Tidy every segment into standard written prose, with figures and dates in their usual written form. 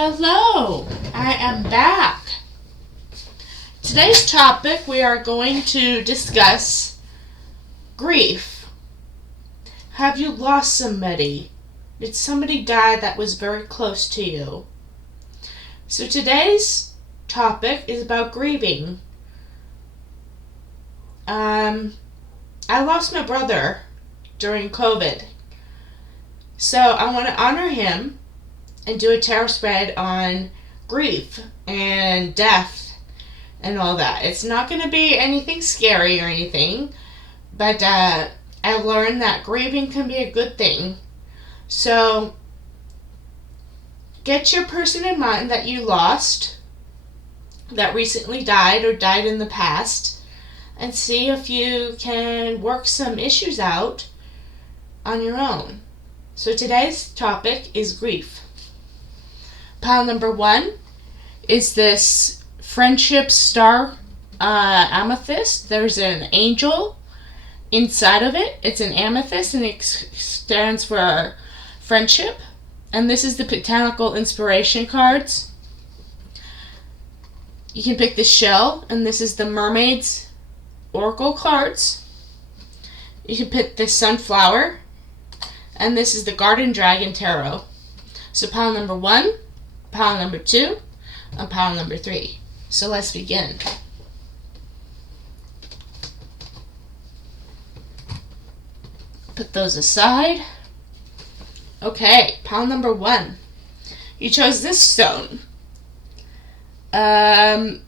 Hello, I am back. Today's topic we are going to discuss grief. Have you lost somebody? Did somebody die that was very close to you? So today's topic is about grieving. I lost my brother during COVID. So I want to honor him and do a tarot spread on grief and death and all that. It's not going to be anything scary or anything, but I've learned that grieving can be a good thing. So get your person in mind that you lost, that recently died or died in the past, and see if you can work some issues out on your own. So today's topic is grief. Pile number 1 is this friendship star amethyst. There's an angel inside of it. It's an amethyst and it stands for friendship. And this is the botanical inspiration cards. You can pick the shell, and this is the mermaid's oracle cards. You can pick the sunflower, and this is the garden dragon tarot. So pile number 1, pile number 2, and pile number 3. So let's begin. Put those aside. Okay, pile number 1. You chose this stone. Many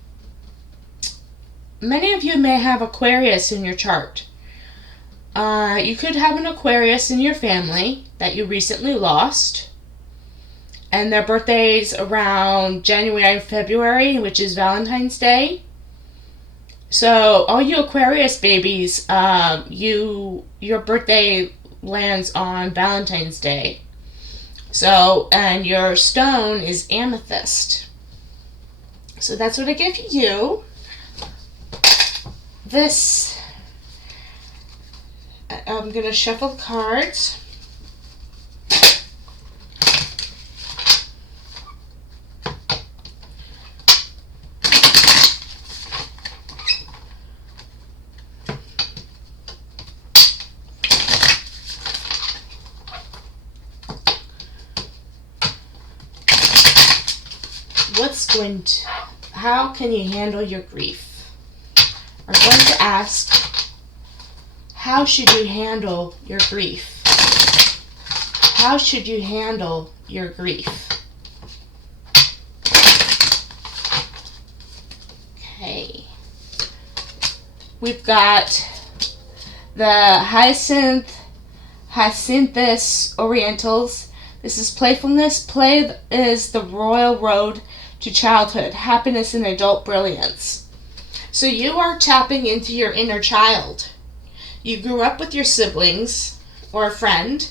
of you may have Aquarius in your chart. You could have an Aquarius in your family that you recently lost, and their birthday's around January and February, which is Valentine's Day. So all you Aquarius babies, your birthday lands on Valentine's Day. So, and your stone is amethyst. So that's what I give you. This, I'm going to shuffle the cards. How can you handle your grief? We're going to ask, how should you handle your grief? How should you handle your grief? Okay. We've got the Hyacinthus orientals. This is playfulness. Play is the royal road to childhood, happiness and adult brilliance. So you are tapping into your inner child. You grew up with your siblings or a friend,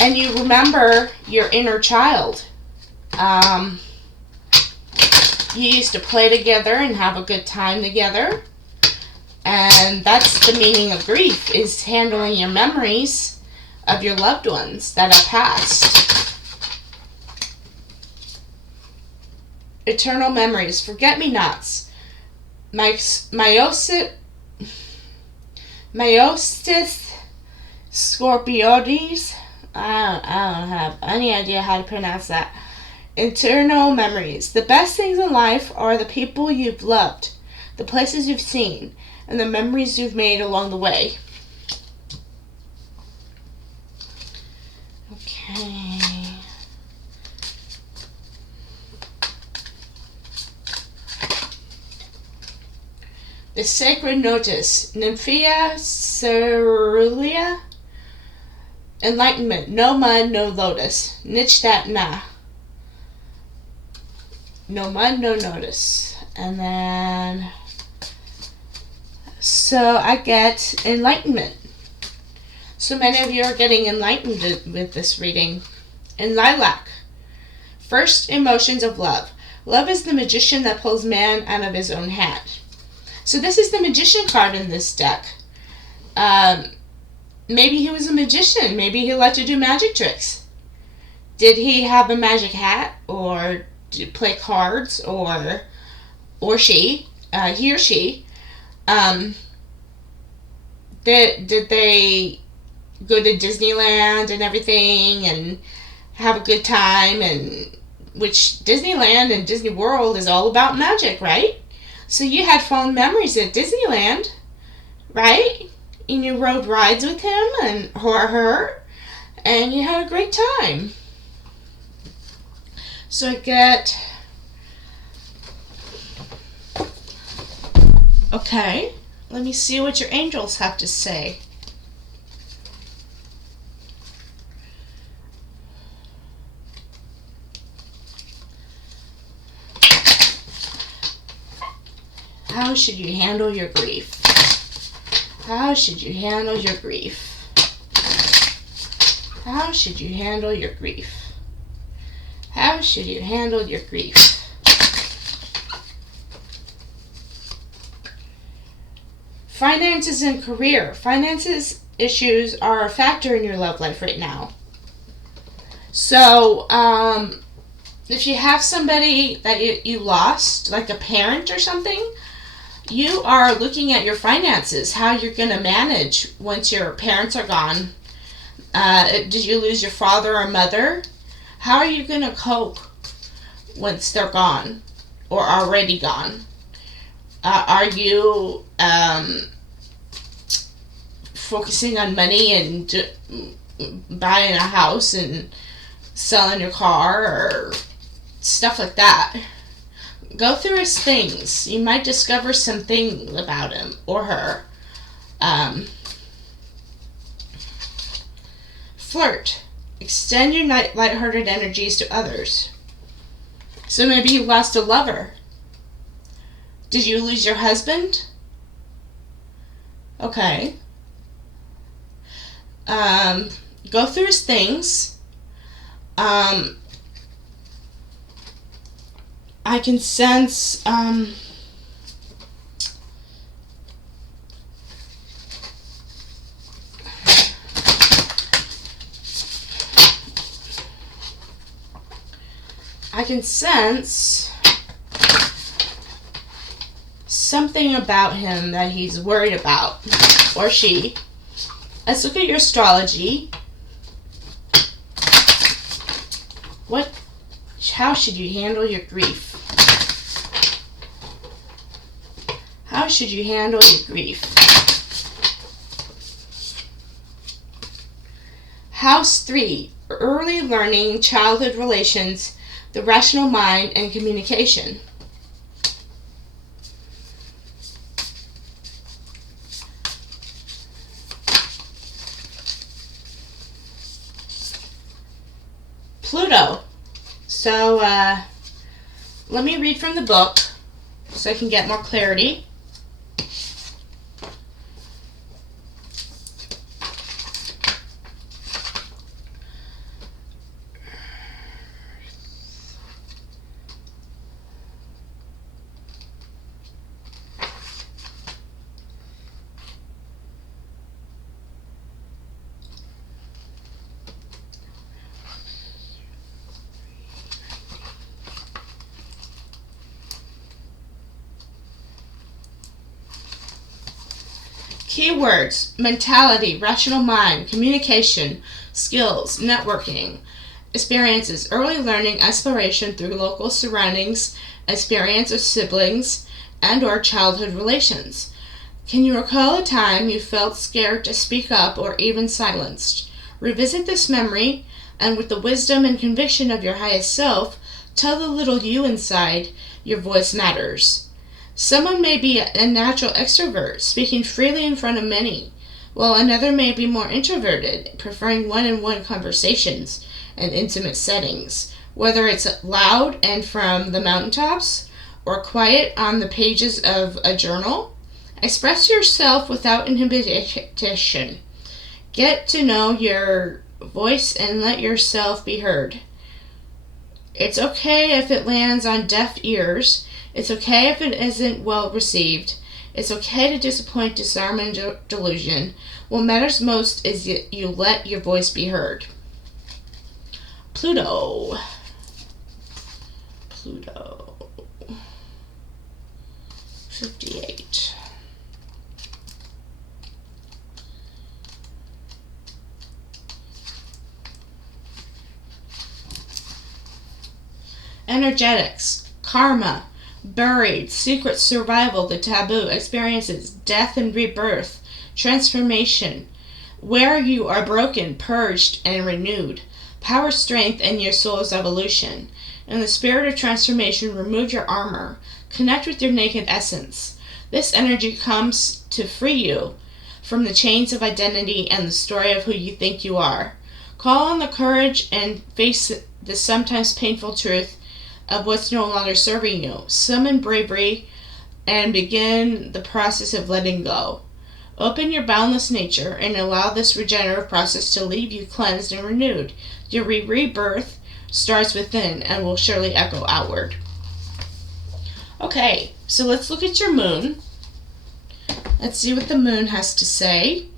and you remember your inner child. You used to play together and have a good time together. And that's the meaning of grief, is handling your memories of your loved ones that are past. Eternal memories, forget-me-nots, Myostis Scorpioides. I don't have any idea how to pronounce that. Eternal memories. The best things in life are the people you've loved, the places you've seen, and the memories you've made along the way. Okay. The sacred notice, Nymphia Cerulean, enlightenment, no mud, no lotus, Nich that na. No mud, no notice. And then, so I get enlightenment. So many of you are getting enlightened with this reading. In lilac, first emotions of love. Love is the magician that pulls man out of his own hat. So this is the magician card in this deck. Maybe he was a magician. Maybe he liked to do magic tricks. Did he have a magic hat, or play cards, or he or she, um, did they go to Disneyland and everything and have a good time? And which Disneyland and Disney World is all about magic, right? So you had fond memories at Disneyland, right? And you rode rides with him and or her, and you had a great time. So I get, okay, let me see what your angels have to say. How should you handle your grief? How should you handle your grief? How should you handle your grief? How should you handle your grief? Finances and career. Finances issues are a factor in your love life right now. So, if you have somebody that you lost, like a parent or something, you are looking at your finances, how you're going to manage once your parents are gone. Did you lose your father or mother? How are you going to cope once they're gone or already gone? Are you focusing on money and buying a house and selling your car or stuff like that? Go through his things. You might discover something about him or her. Flirt. Extend your lighthearted energies to others. So maybe you lost a lover. Did you lose your husband? Okay. Go through his things. I can sense something about him that he's worried about, or she. Let's look at your astrology. How should you handle your grief? How should you handle your grief? House 3, early learning, childhood relations, the rational mind, and communication. Pluto. So, let me read from the book so I can get more clarity. Keywords: mentality, rational mind, communication, skills, networking, experiences, early learning, exploration through local surroundings, experience of siblings, and or childhood relations. Can you recall a time you felt scared to speak up or even silenced? Revisit this memory, and with the wisdom and conviction of your highest self, tell the little you inside your voice matters. Someone may be a natural extrovert, speaking freely in front of many, while another may be more introverted, preferring one-on-one conversations and intimate settings, whether it's loud and from the mountaintops or quiet on the pages of a journal. Express yourself without inhibition. Get to know your voice and let yourself be heard. It's okay if it lands on deaf ears. It's okay if it isn't well received. It's okay to disappoint, disarm, and delusion. What matters most is you let your voice be heard. Pluto. 58. Energetics, karma, buried, secret survival, the taboo, experiences, death and rebirth, transformation, where you are broken, purged, and renewed, power, strength, and your soul's evolution. In the spirit of transformation, remove your armor. Connect with your naked essence. This energy comes to free you from the chains of identity and the story of who you think you are. Call on the courage and face the sometimes painful truth of what's no longer serving you. Summon bravery and begin the process of letting go. Open your boundless nature and allow this regenerative process to leave you cleansed and renewed. Your rebirth starts within and will surely echo outward. Okay, so let's look at your moon. Let's see what the moon has to say.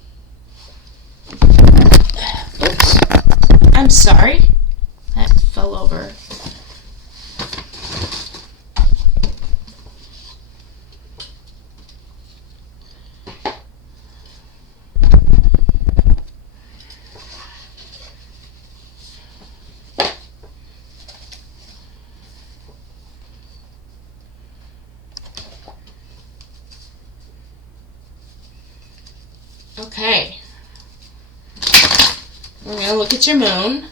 Oops. I'm sorry. That fell over. Okay, we're going to look at your moon.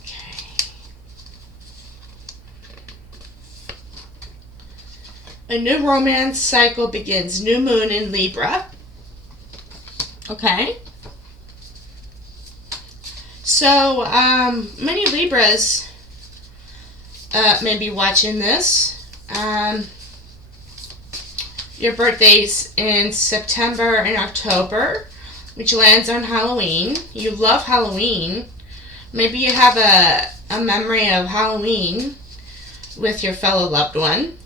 Okay. A new romance cycle begins. New moon in Libra. Okay. So, many Libras may be watching this. Your birthday's in September and October, which lands on Halloween. You love Halloween. Maybe you have a memory of Halloween with your fellow loved one.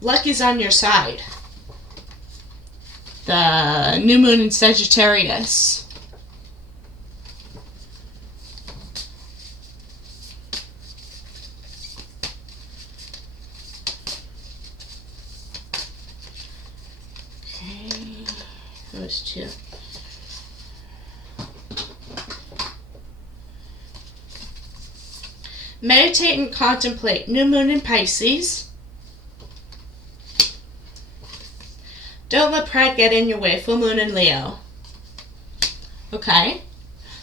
Luck is on your side. The new moon in Sagittarius. Okay, those two. Meditate and contemplate. New moon in Pisces. Don't let pride get in your way. Full moon in Leo. Okay.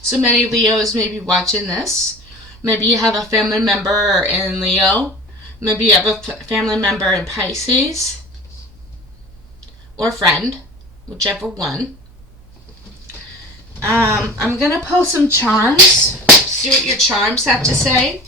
So many Leos may be watching this. Maybe you have a family member in Leo. Maybe you have a family member in Pisces. Or friend. Whichever one. I'm going to pull some charms. See what your charms have to say.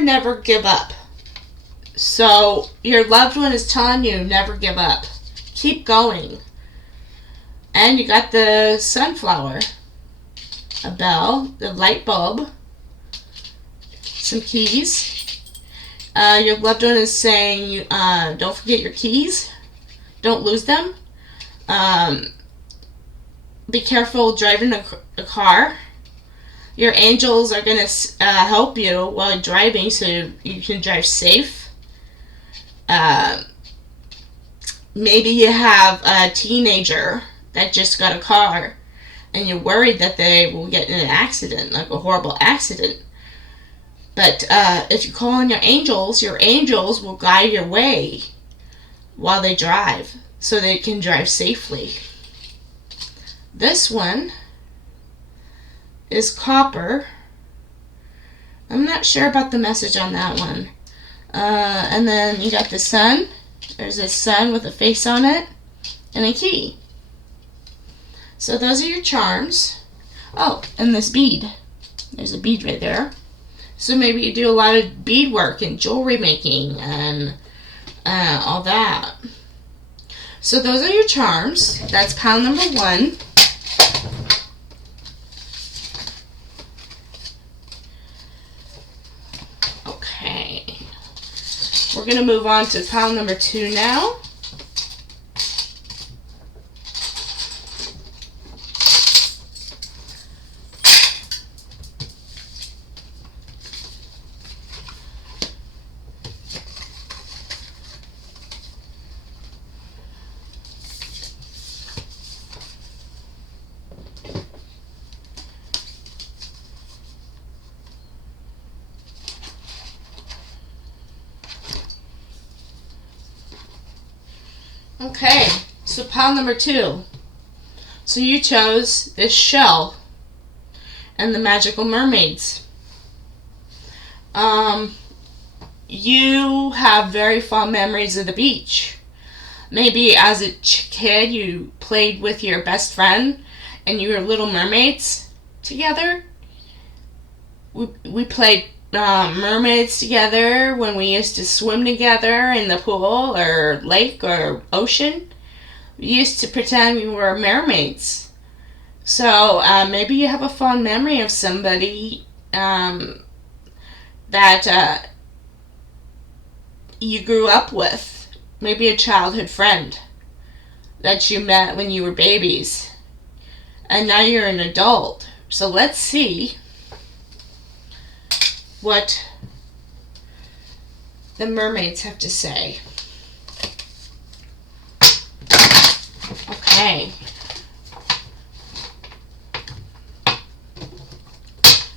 Never give up. So your loved one is telling you never give up. Keep going. And you got the sunflower, a bell, the light bulb, some keys. Your loved one is saying don't forget your keys. Don't lose them. Be careful driving a car. Your angels are going to help you while driving so you can drive safe. Maybe you have a teenager that just got a car and you're worried that they will get in an accident, like a horrible accident. But if you call on your angels will guide your way while they drive so they can drive safely. This one is copper. I'm not sure about the message on that one. And then you got the sun. There's a sun with a face on it and a key. So those are your charms. Oh, and this bead. There's a bead right there. So maybe you do a lot of beadwork and jewelry making and all that. So those are your charms. That's pile number 1. Okay. We're going to move on to pile number 2 now. Okay, so pile number 2. So you chose this shell and the magical mermaids. You have very fond memories of the beach. Maybe as a kid you played with your best friend and you were little mermaids together. We played mermaids together when we used to swim together in the pool or lake or ocean. We used to pretend we were mermaids. So maybe you have a fond memory of somebody that you grew up with. Maybe a childhood friend that you met when you were babies. And now you're an adult. So let's see what the mermaids have to say. Okay.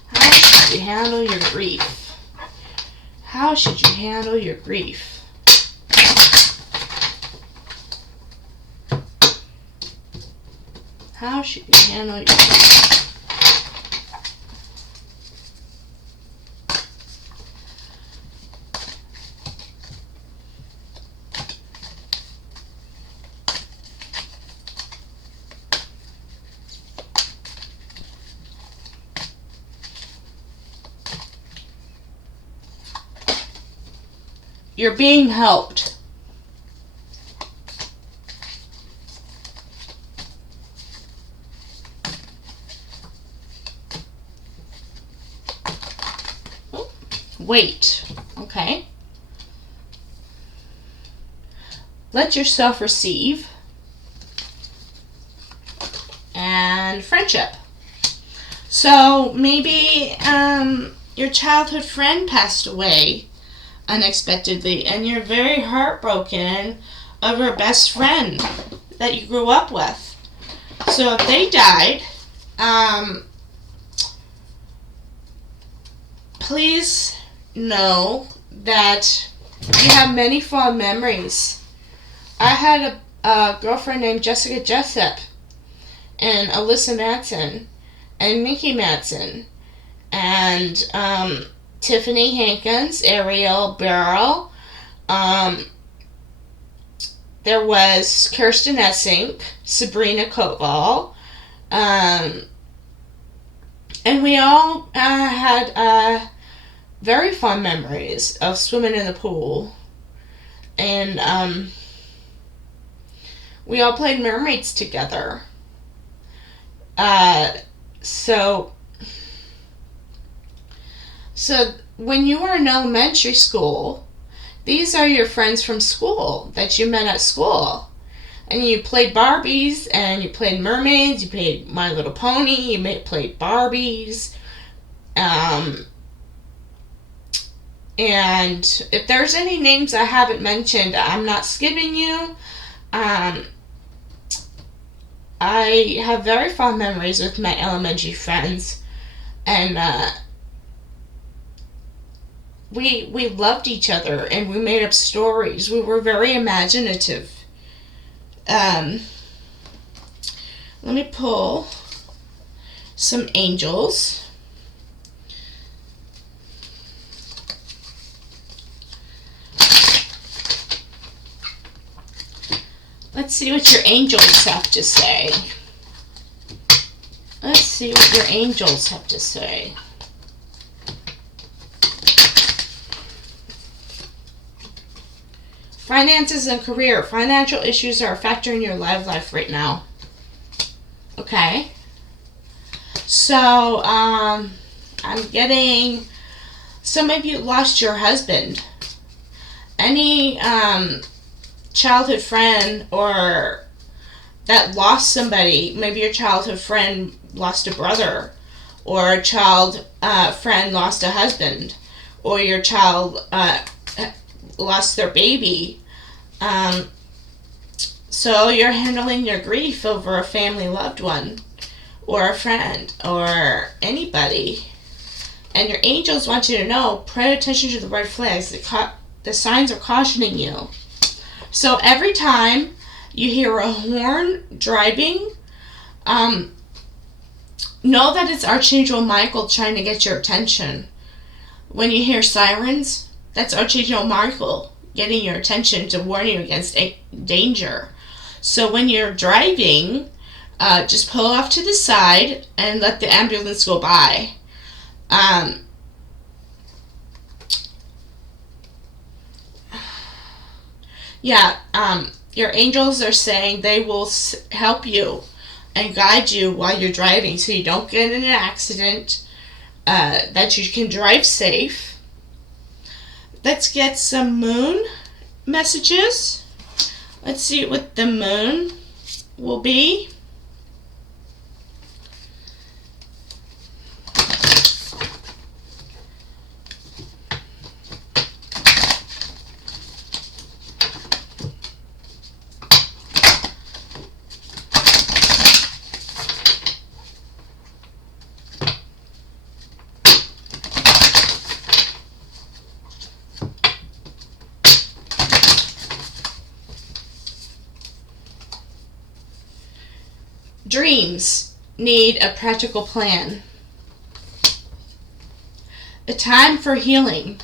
How should you handle your grief? How should you handle your grief? How should you handle your grief? You're being helped. Wait. Okay. Let yourself receive. And friendship. So maybe your childhood friend passed away unexpectedly and you're very heartbroken over a best friend that you grew up with. So if they died, please know that you have many fond memories. I had a girlfriend named Jessica Jessup and Alyssa Matson and Mickey Matson and Tiffany Hankins, Ariel Barrel. There was Kirsten Essink, Sabrina Koval, and we all had very fond memories of swimming in the pool. And we all played mermaids together. So when you were in elementary school, these are your friends from school that you met at school. And you played Barbies, and you played mermaids, you played My Little Pony, you played Barbies. And if there's any names I haven't mentioned, I'm not skipping you. I have very fond memories with my elementary friends. And we loved each other, and we made up stories. We were very imaginative. Let me pull some angels. Let's see what your angels have to say. Let's see what your angels have to say. Finances and career. Financial issues are a factor in your life right now. Okay. So, I'm getting, some of you lost your husband. Any childhood friend or that lost somebody, maybe your childhood friend lost a brother, or a child friend lost a husband, or your child lost their baby. So you're handling your grief over a family loved one, or a friend, or anybody. And your angels want you to know, pay attention to the red flags. The signs are cautioning you. So every time you hear a horn driving, know that it's Archangel Michael trying to get your attention. When you hear sirens, that's Archangel Michael getting your attention to warn you against danger. So when you're driving, just pull off to the side and let the ambulance go by. Your angels are saying they will help you and guide you while you're driving so you don't get in an accident, that you can drive safe. Let's get some moon messages. Let's see what the moon will be. Dreams need a practical plan. A time for healing.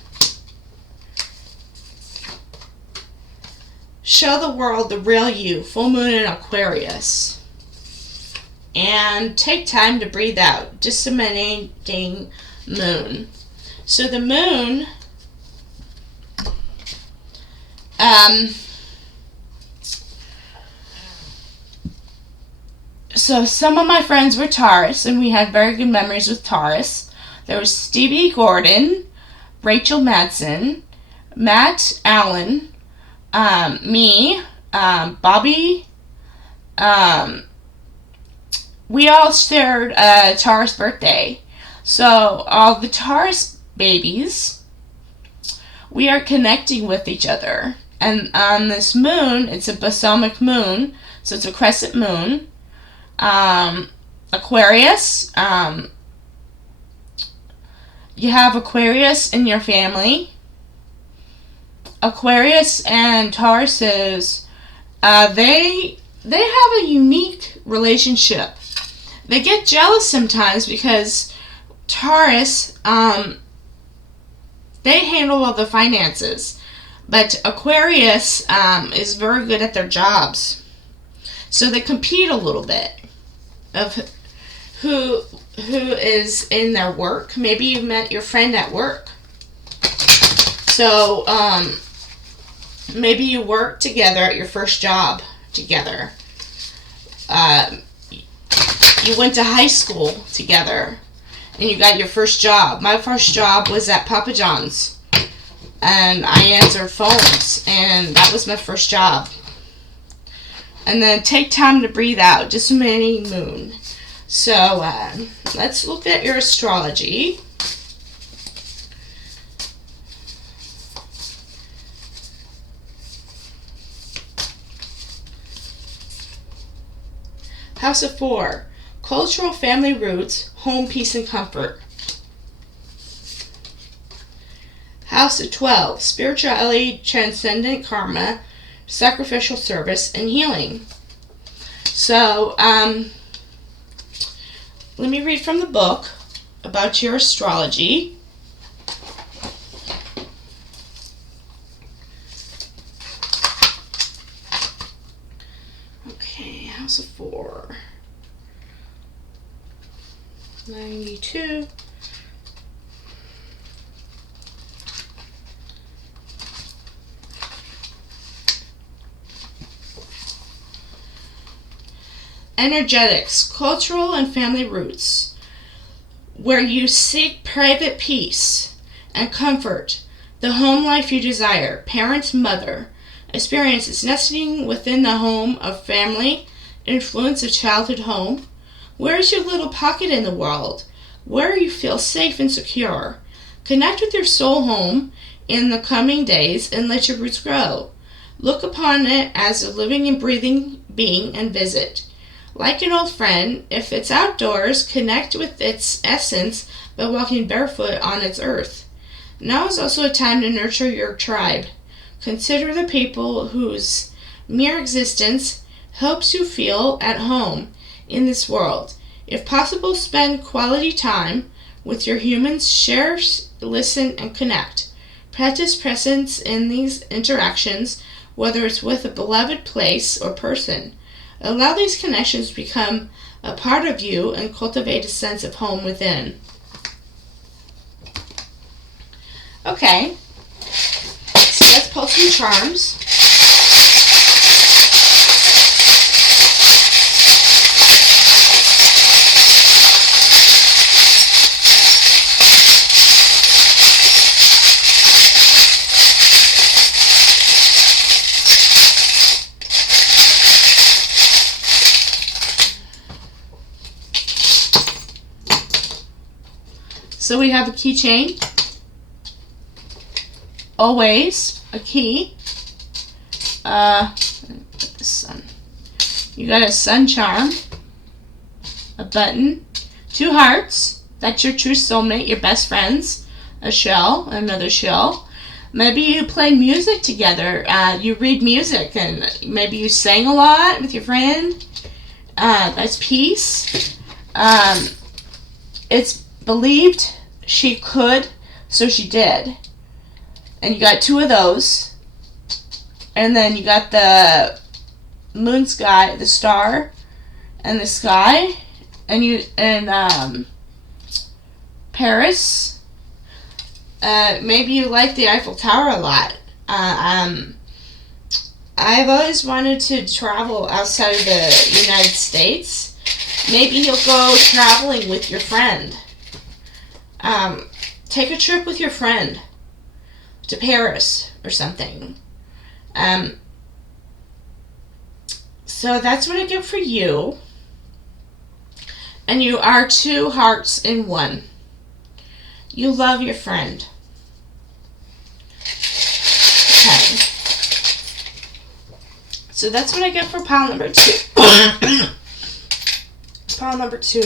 Show the world the real you. Full moon in Aquarius. And take time to breathe out. Disseminating moon. So the moon, so some of my friends were Taurus, and we had very good memories with Taurus. There was Stevie Gordon, Rachel Madsen, Matt Allen, me, Bobby. We all shared a Taurus birthday. So all the Taurus babies, we are connecting with each other. And on this moon, it's a balsamic moon, so it's a crescent moon. Aquarius, you have Aquarius in your family. Aquarius and Tauruses, they have a unique relationship. They get jealous sometimes because Taurus, they handle all the finances, but Aquarius is very good at their jobs. So they compete a little bit of who is in their work. Maybe you met your friend at work. So maybe you work together at your first job together. You went to high school together and you got your first job. My first job was at Papa John's, and I answered phones, and that was my first job. And then take time to breathe out. Just a mini moon. So let's look at your astrology. House of 4. Cultural family roots, home, peace, and comfort. House of 12. Spirituality, transcendent karma, sacrificial service, and healing. So, let me read from the book about your astrology. Okay, House of 4. 92. Energetics, cultural and family roots, where you seek private peace and comfort, the home life you desire, parent, mother, experiences nesting within the home of family, influence of childhood home. Where is your little pocket in the world, where you feel safe and secure? Connect with your soul home in the coming days and let your roots grow. Look upon it as a living and breathing being and visit. Like an old friend, if it's outdoors, connect with its essence by walking barefoot on its earth. Now is also a time to nurture your tribe. Consider the people whose mere existence helps you feel at home in this world. If possible, spend quality time with your humans, share, listen, and connect. Practice presence in these interactions, whether it's with a beloved place or person. Allow these connections to become a part of you and cultivate a sense of home within. Okay, so let's pull some charms. So we have a keychain, always a key, the sun. You got a sun charm, a button, 2 hearts, that's your true soulmate, your best friends, a shell, another shell. Maybe you play music together, you read music, and maybe you sang a lot with your friend. That's peace. It's believed she could, so she did. And you got 2 of those. And then you got the moon sky, the star, and the sky. And Paris. Maybe you like the Eiffel Tower a lot. I've always wanted to travel outside of the United States. Maybe you'll go traveling with your friend. Take a trip with your friend to Paris or something. So that's what I get for you. And you are 2 hearts in 1. You love your friend. Okay. So that's what I get for pile number 2. Pile number 2.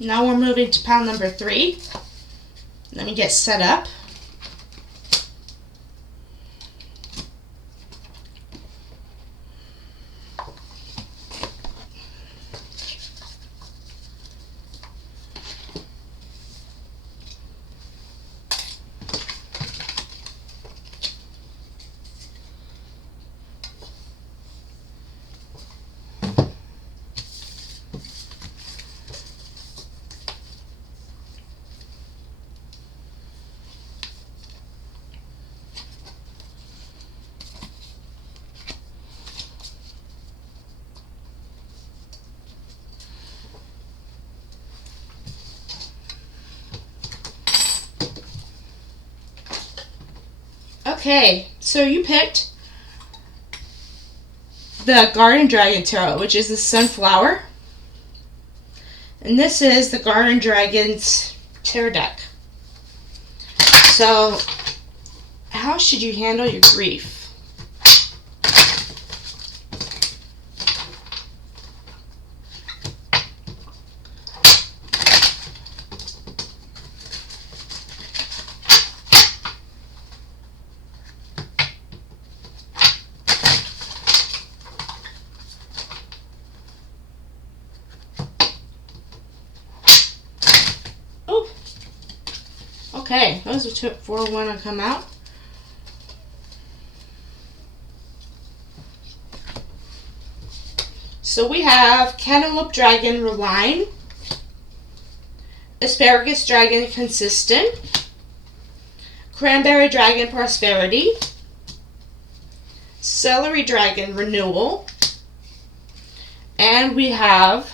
Now we're moving to pile number 3. Let me get set up. Okay, so you picked the Garden Dragon Tarot, which is the Sunflower. And this is the Garden Dragon's tarot deck. So, how should you handle your grief? Okay, those are 4 want to come out. So we have Cantaloupe Dragon Reline, Asparagus Dragon Consistent, Cranberry Dragon Prosperity, Celery Dragon Renewal, and we have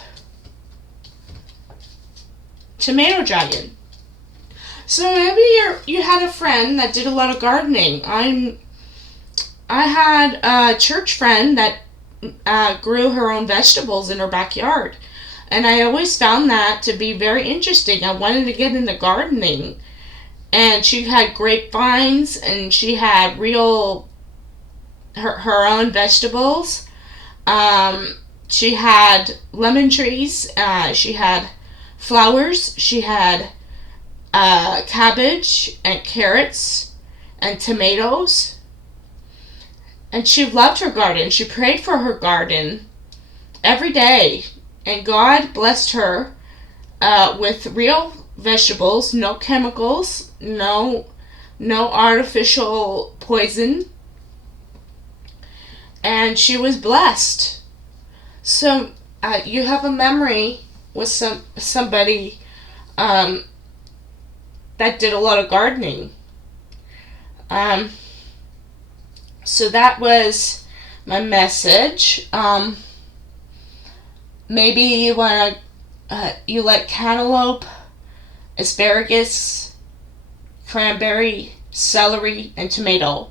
Tomato Dragon. So maybe you had a friend that did a lot of gardening. I had a church friend that grew her own vegetables in her backyard, and I always found that to be very interesting. I wanted to get into gardening, and she had grapevines, and she had her own vegetables. She had lemon trees. She had flowers. She had cabbage and carrots and tomatoes. And she loved her garden. She prayed for her garden every day. And God blessed her with real vegetables, no chemicals, no artificial poison. And she was blessed. So you have a memory with somebody that did a lot of gardening. So that was my message. Maybe you want to, you like cantaloupe, asparagus, cranberry, celery, and tomato.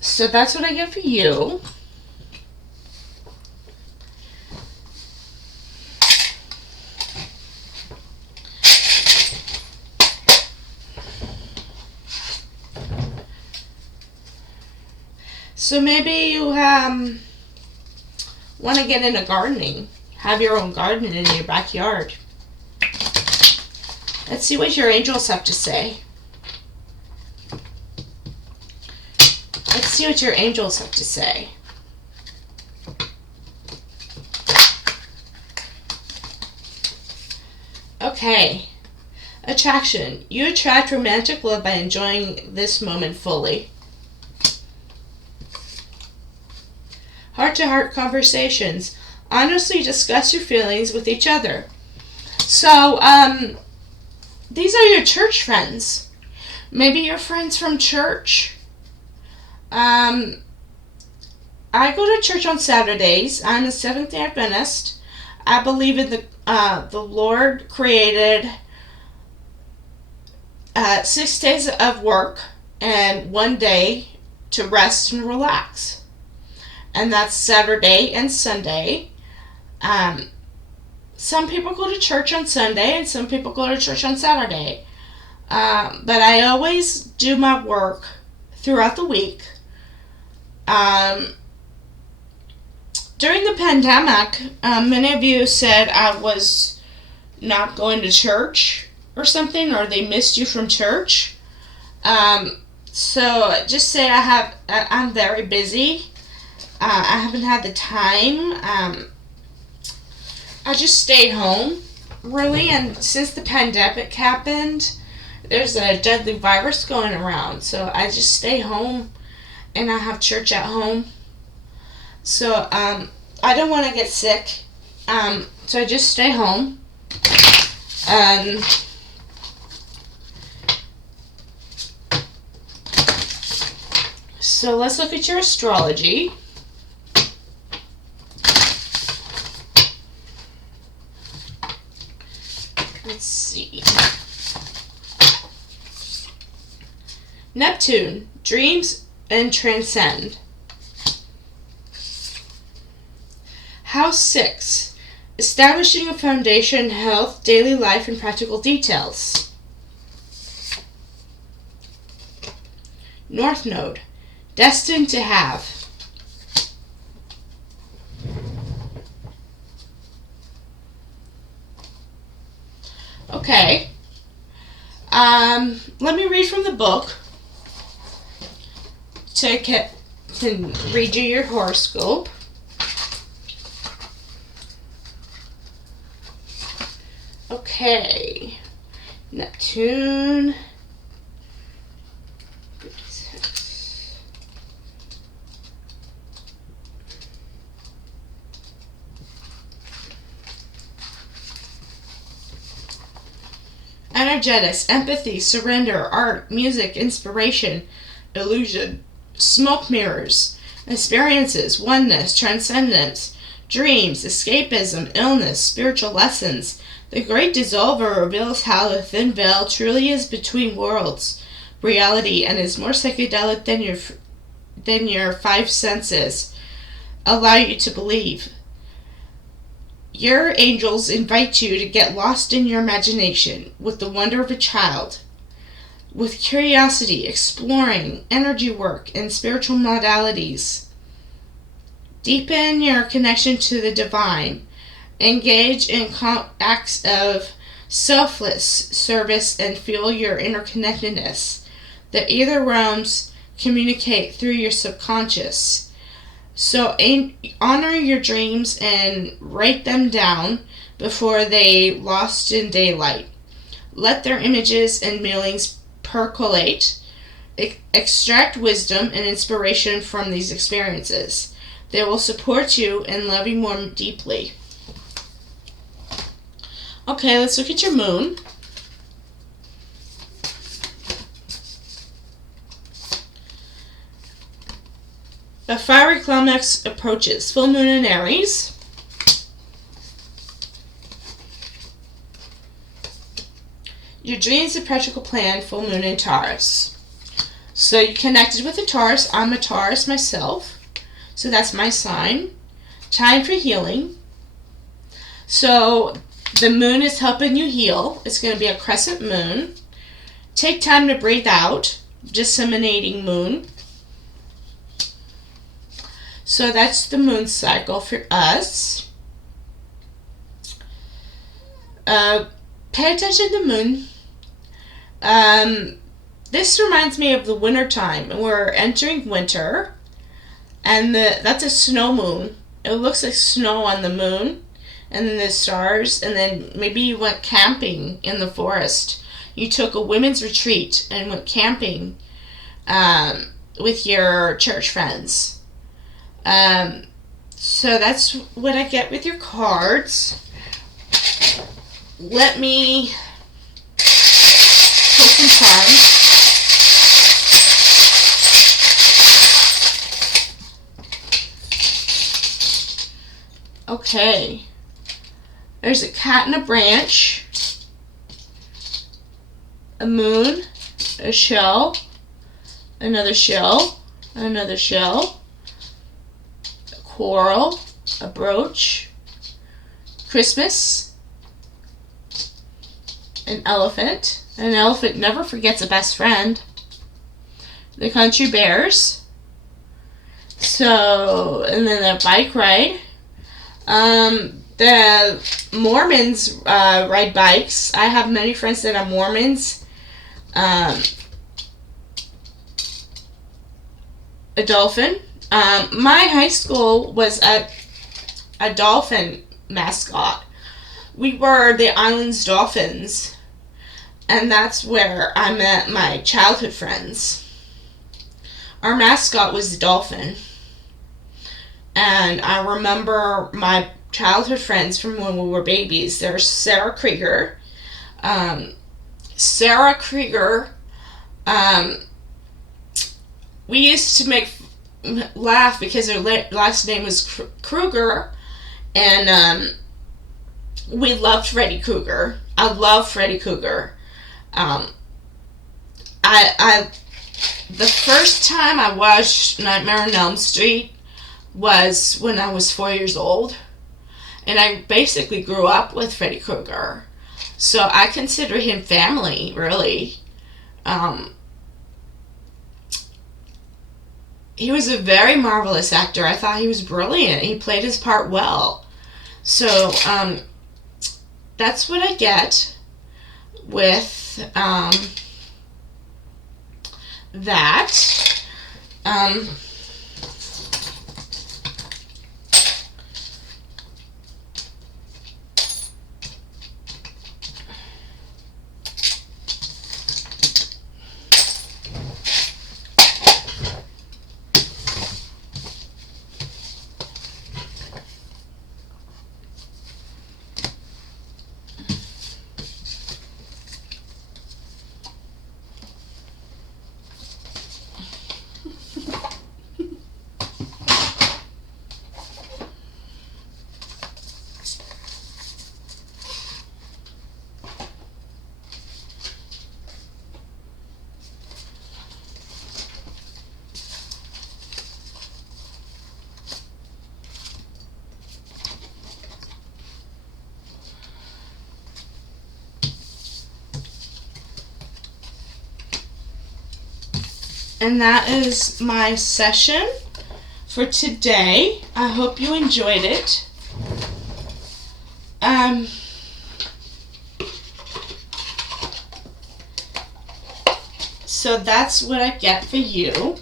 So that's what I get for you. So maybe you want to get into gardening. Have your own garden in your backyard. Let's see what your angels have to say. Let's see what your angels have to say. Okay. Attraction. You attract romantic love by enjoying this moment fully. Heart-to-heart conversations. Honestly discuss your feelings with each other. So, these are your church friends. Maybe your friends from church. I go to church on Saturdays. I'm a Seventh-day Adventist. I believe in the Lord created 6 days of work and 1 day to rest and relax. And that's Saturday and Sunday. Some people go to church on Sunday and some people go to church on Saturday. But I always do my work throughout the week. During the pandemic, many of you said I was not going to church or something, or they missed you from church. So just say I'm very busy. I haven't had the time. I just stayed home, really, and since the pandemic happened, there's a deadly virus going around, so I just stay home, and I have church at home. So, I don't want to get sick, so I just stay home. So let's look at your astrology. Let's see. Neptune, dreams and transcend. House 6, establishing a foundation, health, daily life, and practical details. North Node, destined to have. Okay. Let me read from the book to read you your horoscope. Okay. Neptune. Energetics, empathy, surrender, art, music, inspiration, illusion, smoke mirrors, experiences, oneness, transcendence, dreams, escapism, illness, spiritual lessons. The great dissolver reveals how the thin veil truly is between worlds, reality, and is more psychedelic than your five senses allow you to believe. Your angels invite you to get lost in your imagination with the wonder of a child, with curiosity, exploring energy work and spiritual modalities. Deepen your connection to the divine. Engage in acts of selfless service and feel your interconnectedness. The ether realms communicate through your subconscious. So honor your dreams and write them down before they lost in daylight. Let their images and meanings percolate. Extract wisdom and inspiration from these experiences. They will support you in loving more deeply. Okay, let's look at your moon. A fiery climax approaches. Full moon in Aries. Your dreams and practical plan. Full moon in Taurus. So you connected with a Taurus. I'm a Taurus myself. So that's my sign. Time for healing. So the moon is helping you heal. It's going to be a crescent moon. Take time to breathe out. Disseminating moon. So that's the moon cycle for us. Pay attention to the moon. This reminds me of the winter time. We're entering winter, and that's a snow moon. It looks like snow on the moon, and then the stars, and then maybe you went camping in the forest. You took a women's retreat and went camping with your church friends. So that's what I get with your cards. Let me pull some cards. Okay. There's a cat in a branch, a moon, a shell, another shell, another shell, coral, a brooch, Christmas, an elephant. An elephant never forgets a best friend. The country bears. So, and then a bike ride. The Mormons ride bikes. I have many friends that are Mormons. A dolphin. My high school was a dolphin mascot. We were the Islands Dolphins, and that's where I met my childhood friends. Our mascot was the dolphin, and I remember my childhood friends from when we were babies. There's Sarah Krieger. We used to make laugh because her last name was Krueger, and we loved Freddy Krueger. I love Freddy Krueger. The first time I watched Nightmare on Elm Street was when I was 4 years old, and I basically grew up with Freddy Krueger, so I consider him family, really. He was a very marvelous actor. I thought he was brilliant. He played his part well. So, that's what I get with, that. And that is my session for today. I hope you enjoyed it. So that's what I get for you.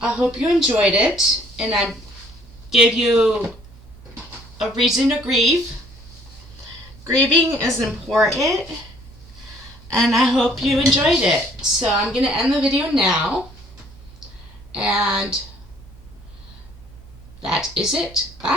I hope you enjoyed it, and I gave you a reason to grieve. Grieving is important, and I hope you enjoyed it. So I'm going to end the video now, and that is it. Bye.